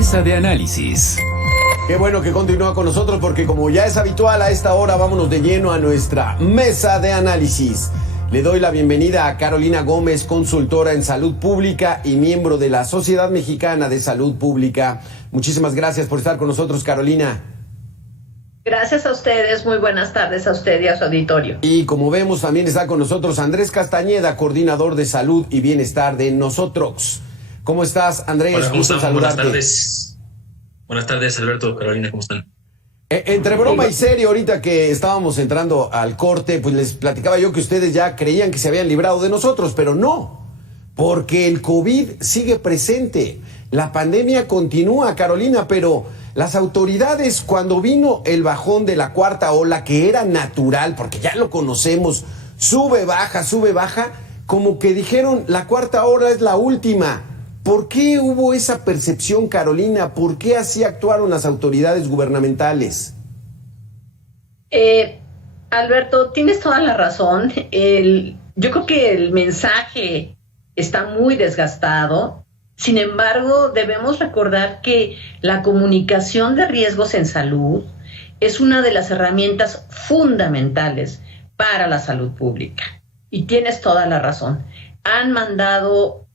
Mesa de análisis. Qué bueno que continúa con nosotros porque como ya es habitual a esta hora, vámonos de lleno a nuestra mesa de análisis. Le doy la bienvenida a Carolina Gómez, consultora en salud pública y miembro de la Sociedad Mexicana de Salud Pública. Muchísimas gracias por estar con nosotros, Carolina. Gracias a ustedes, muy buenas tardes a usted y a su auditorio. Y como vemos, también está con nosotros Andrés Castañeda, coordinador de salud y bienestar de Nosotros. ¿Cómo estás, Andrés? Hola, ¿cómo están? Buenas saludarte. tardes. Buenas tardes, Alberto, Carolina, ¿cómo están? Entre broma y serio, ahorita que estábamos entrando al corte, pues les platicaba yo que ustedes ya creían que se habían librado de nosotros, pero no, porque el COVID sigue presente. La pandemia continúa, Carolina, pero las autoridades, cuando vino el bajón de la cuarta ola, que era natural, porque ya lo conocemos, sube, baja, como que dijeron, la cuarta ola es la última. ¿Por qué hubo esa percepción, Carolina? ¿Por qué así actuaron las autoridades gubernamentales? Alberto, tienes toda la razón. Yo creo que el mensaje está muy desgastado. Sin embargo, debemos recordar que la comunicación de riesgos en salud es una de las herramientas fundamentales para la salud pública. Y tienes toda la razón. Han mandado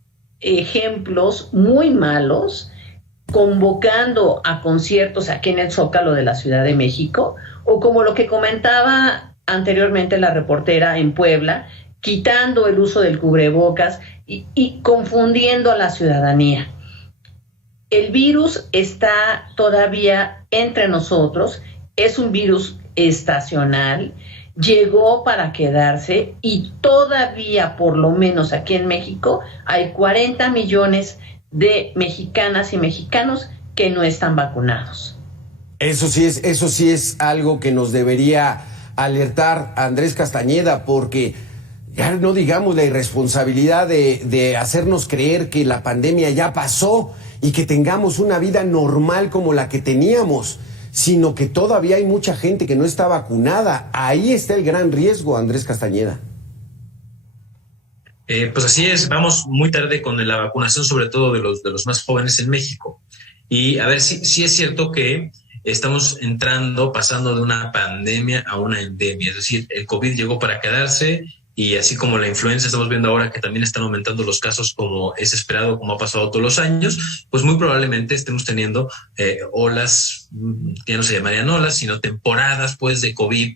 ejemplos muy malos, convocando a conciertos aquí en el Zócalo de la Ciudad de México, o como lo que comentaba anteriormente la reportera en Puebla, quitando el uso del cubrebocas y confundiendo a la ciudadanía. El virus está todavía entre nosotros, es un virus estacional, llegó para quedarse y todavía, por lo menos aquí en México, hay 40 millones de mexicanas y mexicanos que no están vacunados. Eso sí es algo que nos debería alertar Andrés Castañeda, porque ya no digamos la irresponsabilidad de hacernos creer que la pandemia ya pasó y que tengamos una vida normal como la que teníamos, sino que todavía hay mucha gente que no está vacunada. Ahí está el gran riesgo, Andrés Castañeda. Pues así es, vamos muy tarde con la vacunación, sobre todo de los más jóvenes en México. Y a ver, sí es cierto que estamos pasando de una pandemia a una endemia, es decir, el COVID llegó para quedarse. Y así como la influenza, estamos viendo ahora que también están aumentando los casos como es esperado, como ha pasado todos los años, pues muy probablemente estemos teniendo olas, ya no se llamarían olas, sino temporadas pues de COVID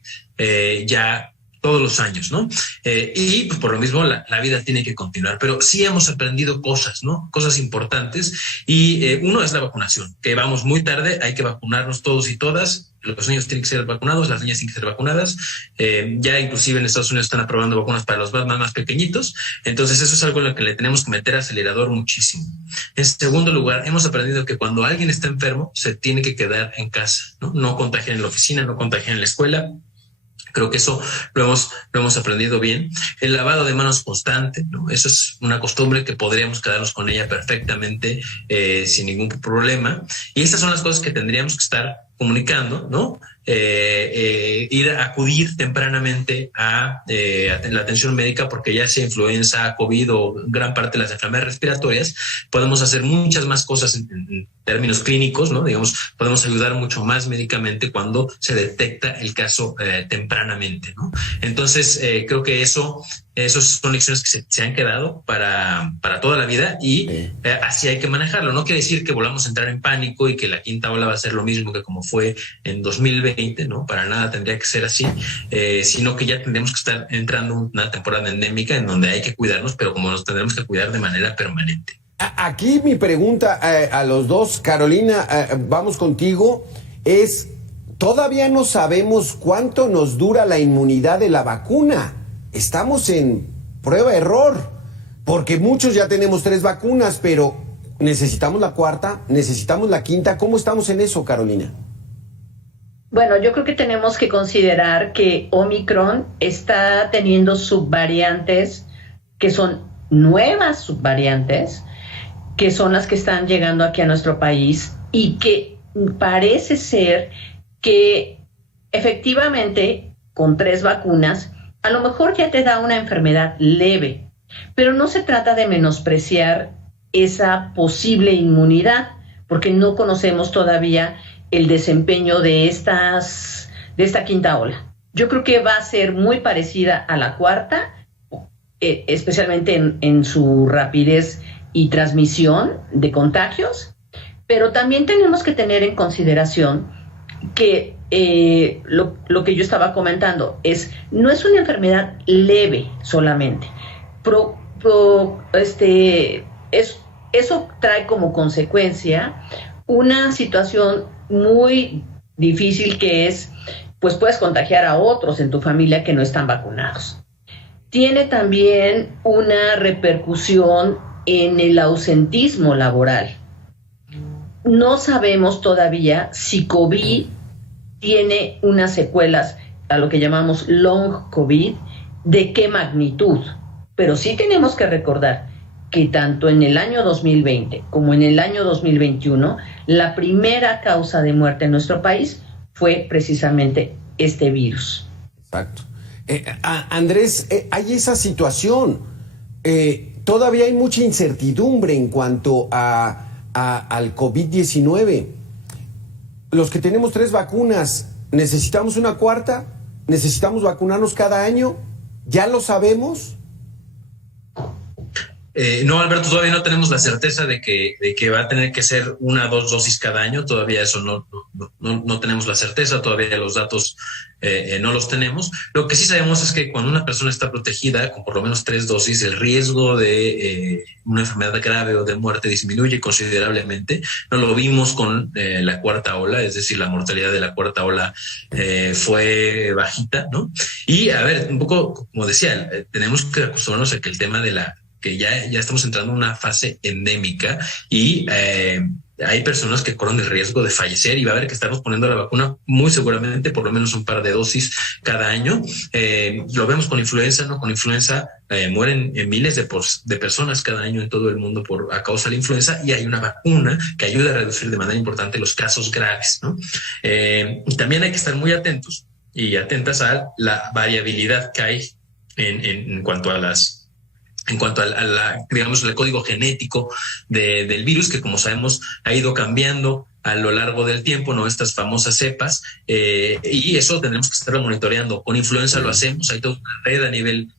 ya todos los años, ¿no? Y pues por lo mismo la vida tiene que continuar, pero sí hemos aprendido cosas, ¿no? Cosas importantes y uno es la vacunación, que vamos muy tarde, hay que vacunarnos todos y todas. Los niños tienen que ser vacunados, las niñas tienen que ser vacunadas. Ya inclusive en Estados Unidos están aprobando vacunas para los más pequeñitos. Entonces eso es algo en lo que le tenemos que meter acelerador muchísimo. En segundo lugar, hemos aprendido que cuando alguien está enfermo, se tiene que quedar en casa, ¿no? No contagiar en la oficina, no contagiar en la escuela. Creo que eso lo hemos aprendido bien. El lavado de manos constante, ¿no? Eso es una costumbre que podríamos quedarnos con ella perfectamente sin ningún problema. Y estas son las cosas que tendríamos que estar comunicando, ¿no? Acudir tempranamente a la atención médica, porque ya sea influenza, COVID o gran parte de las enfermedades respiratorias, podemos hacer muchas más cosas en términos clínicos, ¿no? Digamos, podemos ayudar mucho más médicamente cuando se detecta el caso tempranamente, ¿no? Entonces, creo que esos son lecciones que se han quedado para toda la vida y así hay que manejarlo. No quiere decir que volvamos a entrar en pánico y que la quinta ola va a ser lo mismo que como fue en 2020, ¿no? Para nada tendría que ser así, sino que ya tendremos que estar entrando en una temporada endémica en donde hay que cuidarnos, pero como nos tendremos que cuidar de manera permanente. Aquí mi pregunta a los dos, Carolina, vamos contigo, es, todavía no sabemos cuánto nos dura la inmunidad de la vacuna. Estamos en prueba-error, porque muchos ya tenemos 3 vacunas, pero necesitamos la cuarta, necesitamos la quinta. ¿Cómo estamos en eso, Carolina? Bueno, yo creo que tenemos que considerar que Omicron está teniendo subvariantes que son nuevas subvariantes, que son las que están llegando aquí a nuestro país y que parece ser que efectivamente con 3 vacunas a lo mejor ya te da una enfermedad leve, pero no se trata de menospreciar esa posible inmunidad, porque no conocemos todavía el desempeño de esta quinta ola. Yo creo que va a ser muy parecida a la cuarta, especialmente en su rapidez y transmisión de contagios, pero también tenemos que tener en consideración que lo que yo estaba comentando no es una enfermedad leve solamente. Eso trae como consecuencia una situación muy difícil que es, pues puedes contagiar a otros en tu familia que no están vacunados. Tiene también una repercusión en el ausentismo laboral. No sabemos todavía si COVID tiene unas secuelas, a lo que llamamos long COVID, de qué magnitud. Pero sí tenemos que recordar que tanto en el año 2020 como en el año 2021, la primera causa de muerte en nuestro país fue precisamente este virus. Exacto. Andrés, hay esa situación. Todavía hay mucha incertidumbre en cuanto al COVID-19. Los que tenemos 3 vacunas, ¿necesitamos una cuarta? ¿Necesitamos vacunarnos cada año? ¿Ya lo sabemos? No, Alberto, todavía no tenemos la certeza de que va a tener que ser 1 o 2 dosis cada año. Todavía eso no tenemos la certeza, todavía los datos no los tenemos. Lo que sí sabemos es que cuando una persona está protegida con por lo menos 3 dosis, el riesgo de una enfermedad grave o de muerte disminuye considerablemente. No lo vimos con la cuarta ola, es decir, la mortalidad de la cuarta ola fue bajita, ¿no? Y a ver, un poco, como decía, tenemos que acostumbrarnos a que el tema de que ya estamos entrando en una fase endémica y hay personas que corren el riesgo de fallecer y va a haber que estarnos poniendo la vacuna muy seguramente por lo menos un par de dosis cada año. Lo vemos con influenza, ¿no? Con influenza mueren miles de personas cada año en todo el mundo a causa de la influenza y hay una vacuna que ayuda a reducir de manera importante los casos graves, ¿no? Y también hay que estar muy atentos y atentas a la variabilidad que hay en cuanto a digamos, el código genético del virus, que como sabemos ha ido cambiando a lo largo del tiempo, ¿no? Estas famosas cepas, y eso tendremos que estarlo monitoreando. Con influenza lo hacemos, hay toda una red a nivel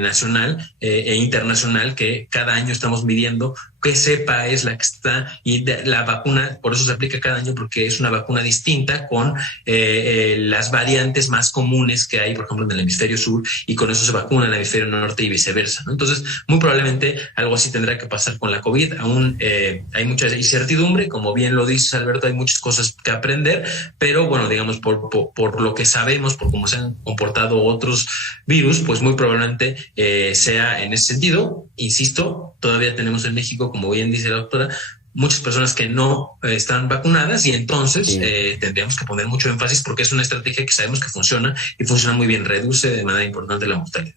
nacional e internacional que cada año estamos midiendo qué cepa es la que está y la vacuna, por eso se aplica cada año porque es una vacuna distinta con las variantes más comunes que hay, por ejemplo, en el hemisferio sur y con eso se vacuna en el hemisferio norte y viceversa, ¿no? Entonces, muy probablemente algo así tendrá que pasar con la COVID. Aún hay mucha incertidumbre, como bien lo dices, Alberto, hay muchas cosas que aprender, pero bueno, digamos, por lo que sabemos, por cómo se han comportado otros virus, pues muy probablemente sea en ese sentido. Insisto, todavía tenemos en México, como bien dice la doctora, muchas personas que no están vacunadas y entonces tendríamos que poner mucho énfasis porque es una estrategia que sabemos que funciona y funciona muy bien, reduce de manera importante la mortalidad.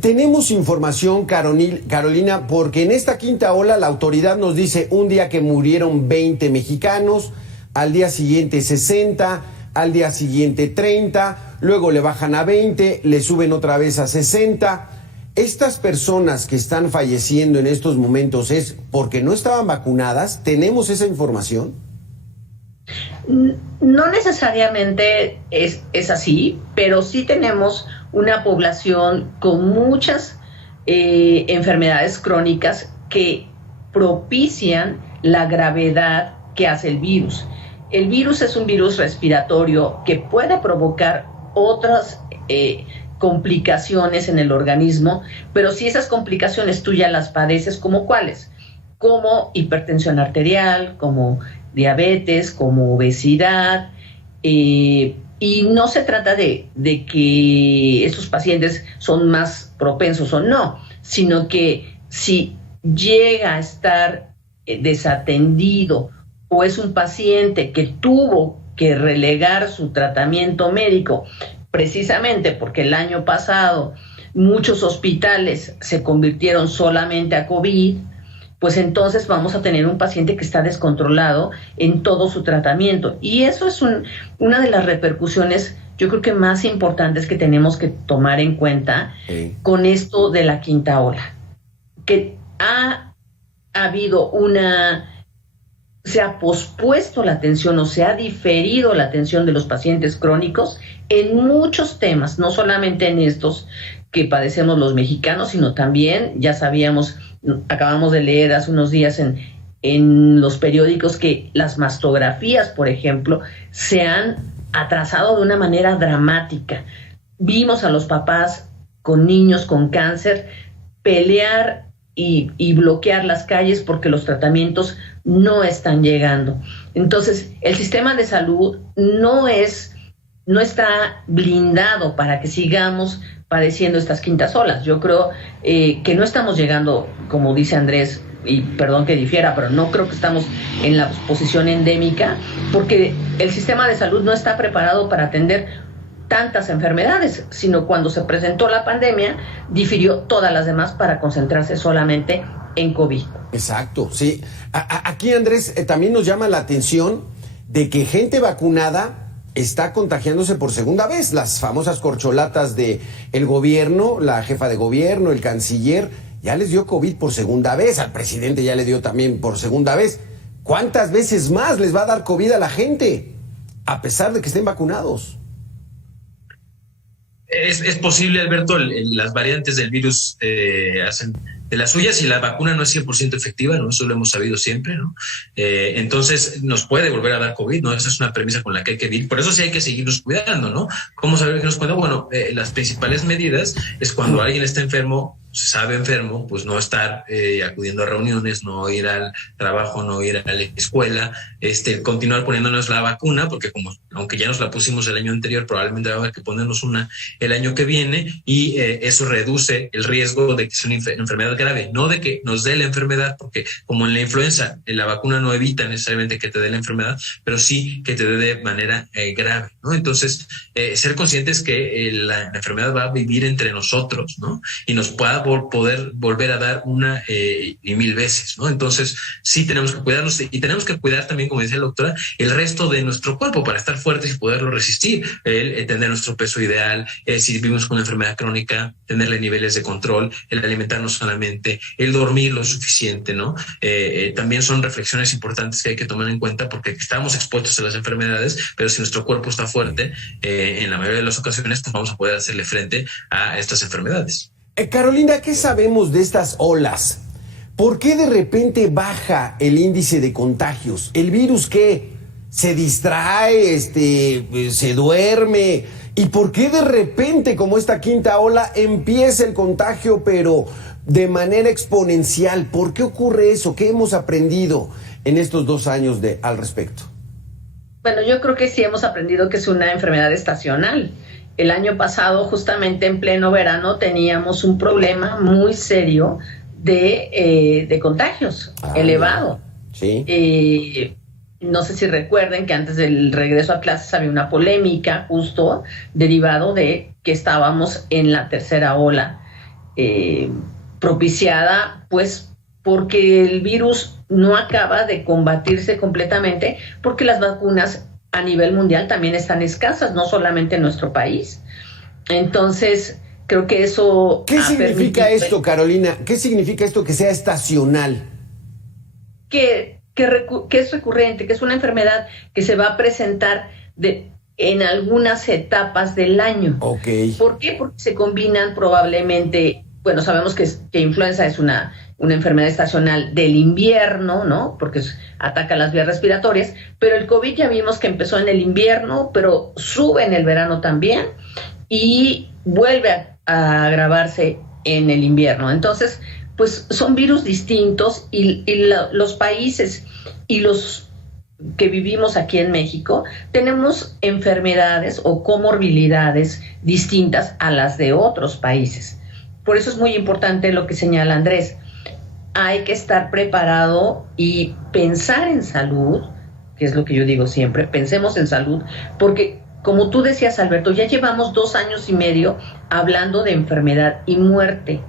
Tenemos información, Carolina, porque en esta quinta ola la autoridad nos dice un día que murieron 20 mexicanos, al día siguiente 60, al día siguiente 30, luego le bajan a 20, le suben otra vez a 60. ¿Estas personas que están falleciendo en estos momentos es porque no estaban vacunadas? ¿Tenemos esa información? No necesariamente es así, pero sí tenemos una población con muchas enfermedades crónicas que propician la gravedad que hace el virus. El virus es un virus respiratorio que puede provocar otras complicaciones en el organismo, pero si esas complicaciones tú ya las padeces, ¿como cuáles? Como hipertensión arterial, como diabetes, como obesidad, y no se trata de que estos pacientes son más propensos o no, sino que si llega a estar desatendido o es un paciente que tuvo que relegar su tratamiento médico precisamente porque el año pasado muchos hospitales se convirtieron solamente a COVID, pues entonces vamos a tener un paciente que está descontrolado en todo su tratamiento. Y eso es una de las repercusiones, yo creo que más importantes que tenemos que tomar en cuenta con esto de la quinta ola. Que ha habido una se ha pospuesto la atención o se ha diferido la atención de los pacientes crónicos en muchos temas, no solamente en estos que padecemos los mexicanos, sino también, ya sabíamos, acabamos de leer hace unos días en los periódicos que las mastografías, por ejemplo, se han atrasado de una manera dramática. Vimos a los papás con niños con cáncer pelear y bloquear las calles porque los tratamientos no están llegando. Entonces, el sistema de salud no está blindado para que sigamos padeciendo estas quintas olas. Yo creo que no estamos llegando, como dice Andrés, y perdón que difiera, pero no creo que estamos en la posición endémica, porque el sistema de salud no está preparado para atender tantas enfermedades, sino cuando se presentó la pandemia, difirió todas las demás para concentrarse solamente en COVID. Exacto, sí. Aquí, Andrés, también nos llama la atención de que gente vacunada está contagiándose por segunda vez. Las famosas corcholatas de el gobierno, la jefa de gobierno, el canciller, ya les dio COVID por segunda vez. Al presidente ya le dio también por segunda vez. ¿Cuántas veces más les va a dar COVID a la gente? A pesar de que estén vacunados. Es posible, Alberto, las variantes del virus hacen de las suyas y la vacuna no es 100% efectiva, ¿no? Eso lo hemos sabido siempre, ¿no? Entonces nos puede volver a dar COVID, ¿no? Esa es una premisa con la que hay que vivir. Por eso sí hay que seguirnos cuidando, ¿no? ¿Cómo saber que nos cuidamos? Bueno, las principales medidas es cuando alguien está enfermo, sabe enfermo, pues no estar acudiendo a reuniones, no ir al trabajo, no ir a la escuela, continuar poniéndonos la vacuna, porque aunque ya nos la pusimos el año anterior, probablemente va a haber que ponernos una el año que viene, y eso reduce el riesgo de que sea una enfermedad grave, no de que nos dé la enfermedad, porque como en la influenza, la vacuna no evita necesariamente que te dé la enfermedad, pero sí que te dé de manera grave, ¿no? Entonces, ser conscientes que la enfermedad va a vivir entre nosotros, ¿no? Y nos pueda poder volver a dar una y mil veces, ¿no? Entonces, sí tenemos que cuidarnos y tenemos que cuidar también, como decía la doctora, el resto de nuestro cuerpo para estar fuertes y poderlo resistir, tener nuestro peso ideal, si vivimos con una enfermedad crónica, tenerle niveles de control, el alimentarnos sanamente, el dormir lo suficiente, ¿no? También son reflexiones importantes que hay que tomar en cuenta porque estamos expuestos a las enfermedades, pero si nuestro cuerpo está fuerte, en la mayoría de las ocasiones, pues vamos a poder hacerle frente a estas enfermedades. Carolina, ¿qué sabemos de estas olas? ¿Por qué de repente baja el índice de contagios? ¿El virus qué? ¿Se distrae? ¿Se duerme? ¿Y por qué de repente, como esta quinta ola, empieza el contagio, pero de manera exponencial? ¿Por qué ocurre eso? ¿Qué hemos aprendido en estos 2 años al respecto? Bueno, yo creo que sí hemos aprendido que es una enfermedad estacional. El año pasado, justamente en pleno verano, teníamos un problema muy serio de contagios elevado. Sí. No sé si recuerden que antes del regreso a clases había una polémica justo derivado de que estábamos en la tercera ola, propiciada pues porque el virus no acaba de combatirse completamente, porque las vacunas a nivel mundial también están escasas, no solamente en nuestro país. Entonces, creo que eso... ¿Qué significa esto, Carolina? ¿Qué significa esto que sea estacional? Que es recurrente, que es una enfermedad que se va a presentar en algunas etapas del año. Okay. ¿Por qué? Porque se combinan probablemente... Bueno, sabemos que influenza es una enfermedad estacional del invierno, ¿no? Porque ataca las vías respiratorias, pero el COVID ya vimos que empezó en el invierno, pero sube en el verano también y vuelve a agravarse en el invierno. Entonces, pues son virus distintos y los países y los que vivimos aquí en México tenemos enfermedades o comorbilidades distintas a las de otros países. Por eso es muy importante lo que señala Andrés. Hay que estar preparado y pensar en salud, que es lo que yo digo siempre, pensemos en salud, porque como tú decías, Alberto, ya llevamos 2 años y medio hablando de enfermedad y muerte.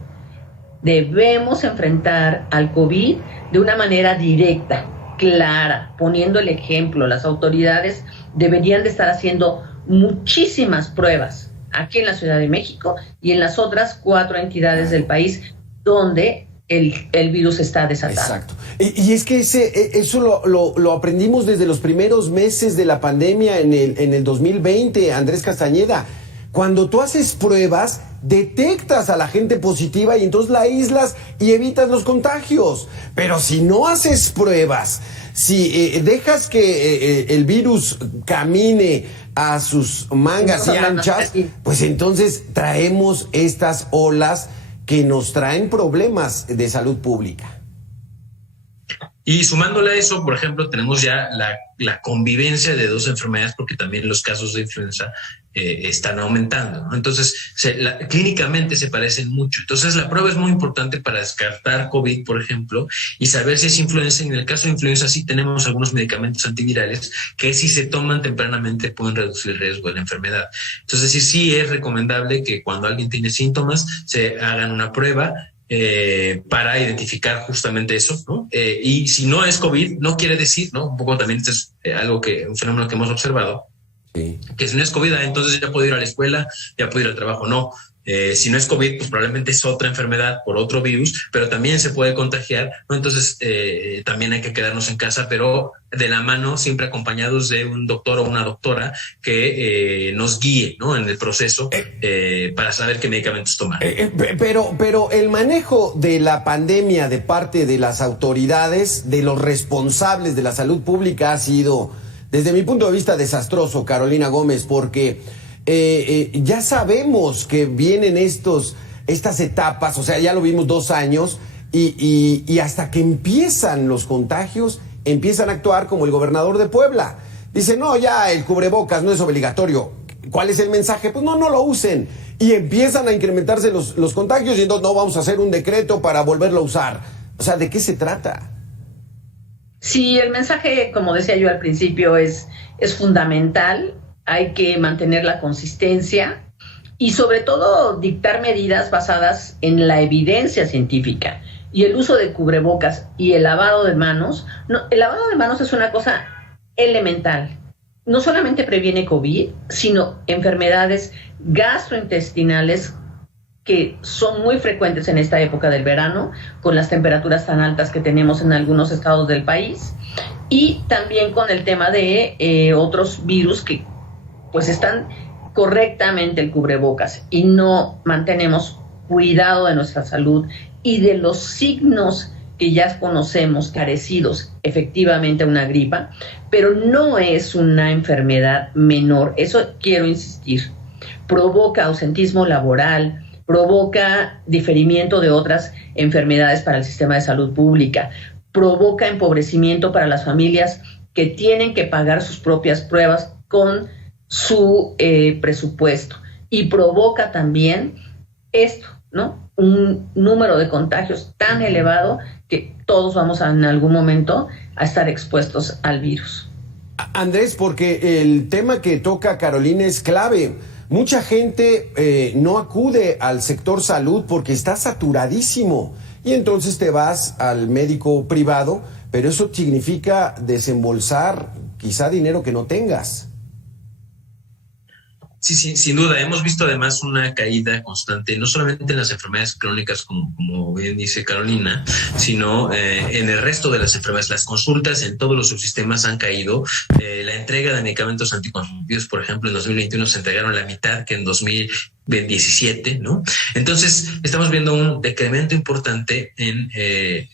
Debemos enfrentar al COVID de una manera directa, clara, poniendo el ejemplo. Las autoridades deberían de estar haciendo muchísimas pruebas aquí en la Ciudad de México y en las otras 4 entidades del país donde el virus está desatado. Exacto. Y es que eso lo aprendimos desde los primeros meses de la pandemia en el 2020, Andrés Castañeda. Cuando tú haces pruebas, detectas a la gente positiva y entonces la aíslas y evitas los contagios. Pero si no haces pruebas, si dejas que el virus camine a sus mangas y anchas, pues entonces traemos estas olas que nos traen problemas de salud pública. Y sumándole a eso, por ejemplo, tenemos ya la convivencia de dos enfermedades, porque también los casos de influenza están aumentando, ¿no? Entonces, clínicamente se parecen mucho. Entonces, la prueba es muy importante para descartar COVID, por ejemplo, y saber si es influenza. En el caso de influenza sí tenemos algunos medicamentos antivirales que si se toman tempranamente pueden reducir el riesgo de la enfermedad. Entonces, sí es recomendable que cuando alguien tiene síntomas se hagan una prueba para identificar justamente eso, ¿no? Y si no es COVID, no quiere decir, ¿no? Un poco también esto es un fenómeno que hemos observado, sí, que si no es COVID, entonces ya puedo ir a la escuela, ya puedo ir al trabajo. No. Si no es COVID, pues probablemente es otra enfermedad por otro virus, pero también se puede contagiar, ¿no? Entonces también hay que quedarnos en casa, pero de la mano, siempre acompañados de un doctor o una doctora que nos guíe, ¿no? En el proceso para saber qué medicamentos tomar. Pero el manejo de la pandemia de parte de las autoridades, de los responsables de la salud pública, ha sido, desde mi punto de vista, desastroso, Carolina Gómez, porque ya sabemos que vienen estas etapas, o sea, ya lo vimos 2 años, y hasta que empiezan los contagios, empiezan a actuar como el gobernador de Puebla. Dice, no, ya el cubrebocas no es obligatorio. ¿Cuál es el mensaje? Pues no lo usen. Y empiezan a incrementarse los contagios y entonces no vamos a hacer un decreto para volverlo a usar. O sea, ¿de qué se trata? Sí, el mensaje, como decía yo al principio, es fundamental. Hay que mantener la consistencia y sobre todo dictar medidas basadas en la evidencia científica. Y el uso de cubrebocas y el lavado de manos, el lavado de manos es una cosa elemental. No solamente previene COVID, sino enfermedades gastrointestinales que son muy frecuentes en esta época del verano, con las temperaturas tan altas que tenemos en algunos estados del país, y también con el tema de otros virus que pues están correctamente el cubrebocas y no mantenemos cuidado de nuestra salud y de los signos que ya conocemos, parecidos efectivamente a una gripa, pero no es una enfermedad menor, eso quiero insistir. Provoca ausentismo laboral, provoca diferimiento de otras enfermedades para el sistema de salud pública, provoca empobrecimiento para las familias que tienen que pagar sus propias pruebas con su presupuesto, y provoca también esto, ¿no? Un número de contagios tan elevado que todos vamos en algún momento a estar expuestos al virus. Andrés, porque el tema que toca Carolina es clave. Mucha gente no acude al sector salud porque está saturadísimo y entonces te vas al médico privado, pero eso significa desembolsar quizá dinero que no tengas. Sí, sin duda. Hemos visto además una caída constante, no solamente en las enfermedades crónicas, como bien dice Carolina, sino en el resto de las enfermedades. Las consultas en todos los subsistemas han caído. La entrega de medicamentos anticonceptivos, por ejemplo, en 2021 se entregaron la mitad que en 2017, ¿no? Entonces, estamos viendo un decremento importante en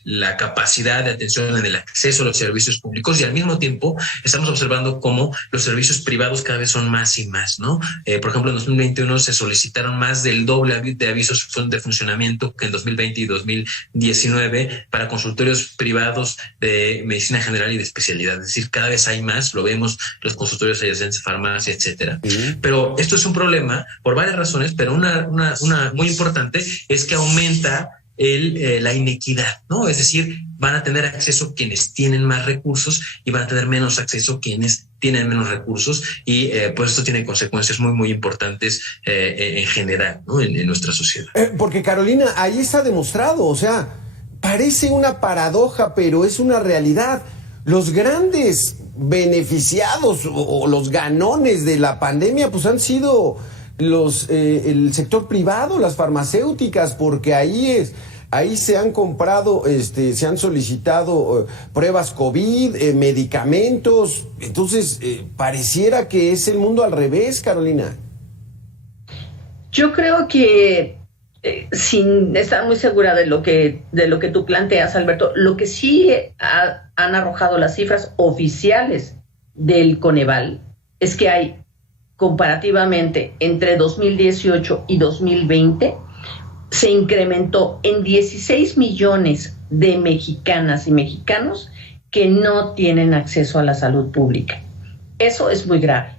la capacidad de atención, en el acceso a los servicios públicos, y al mismo tiempo estamos observando cómo los servicios privados cada vez son más y más, ¿no? Por ejemplo, en 2021 se solicitaron más del doble de avisos de funcionamiento que en 2020 y 2019 para consultorios privados de medicina general y de especialidad. Es decir, cada vez hay más, lo vemos, los consultorios adyacentes, farmacia, etcétera. Pero esto es un problema por varias razones, pero una muy importante es que aumenta la inequidad, ¿no? Es decir, van a tener acceso quienes tienen más recursos y van a tener menos acceso quienes tienen menos recursos, y pues esto tiene consecuencias muy, muy importantes en general, ¿no? En nuestra sociedad. Porque Carolina, ahí está demostrado, o sea, parece una paradoja, pero es una realidad. Los grandes beneficiados o los ganones de la pandemia pues han sido el sector privado, las farmacéuticas, porque ahí ahí se han comprado, se han solicitado pruebas COVID, medicamentos. Entonces, pareciera que es el mundo al revés, Carolina. Yo creo que, sin estar muy segura de lo que tú planteas, Alberto, lo que sí han arrojado las cifras oficiales del Coneval es que hay, comparativamente, entre 2018 y 2020, se incrementó en 16 millones de mexicanas y mexicanos que no tienen acceso a la salud pública. Eso es muy grave,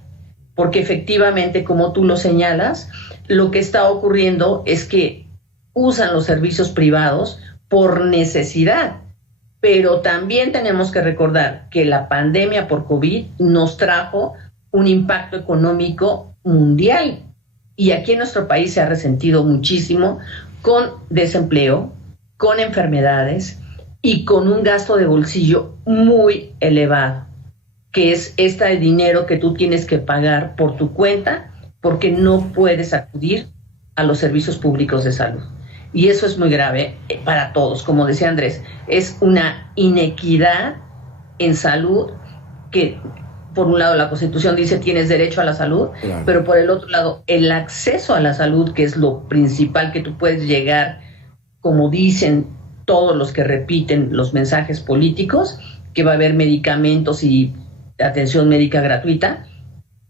porque efectivamente, como tú lo señalas, lo que está ocurriendo es que usan los servicios privados por necesidad, pero también tenemos que recordar que la pandemia por COVID nos trajo un impacto económico mundial, y aquí en nuestro país se ha resentido muchísimo con desempleo, con enfermedades y con un gasto de bolsillo muy elevado, que es este dinero que tú tienes que pagar por tu cuenta porque no puedes acudir a los servicios públicos de salud. Y eso es muy grave para todos. Como decía Andrés, es una inequidad en salud que, por un lado, la Constitución dice tienes derecho a la salud, claro, pero por el otro lado, el acceso a la salud, que es lo principal, que tú puedes llegar, como dicen todos los que repiten los mensajes políticos, que va a haber medicamentos y atención médica gratuita.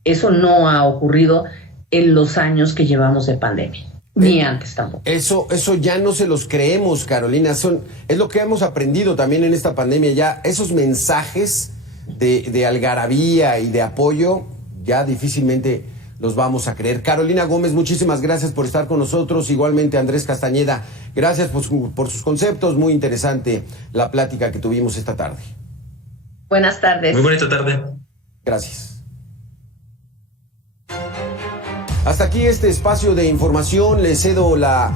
Eso no ha ocurrido en los años que llevamos de pandemia, ni antes tampoco. Eso ya no se los creemos, Carolina. Es lo que hemos aprendido también en esta pandemia. Ya esos mensajes de algarabía y de apoyo, ya difícilmente los vamos a creer. Carolina Gómez, muchísimas gracias por estar con nosotros. Igualmente, Andrés Castañeda, gracias por sus conceptos. Muy interesante la plática que tuvimos esta tarde. Buenas tardes. Muy bonita tarde. Gracias. Hasta aquí este espacio de información. Le cedo la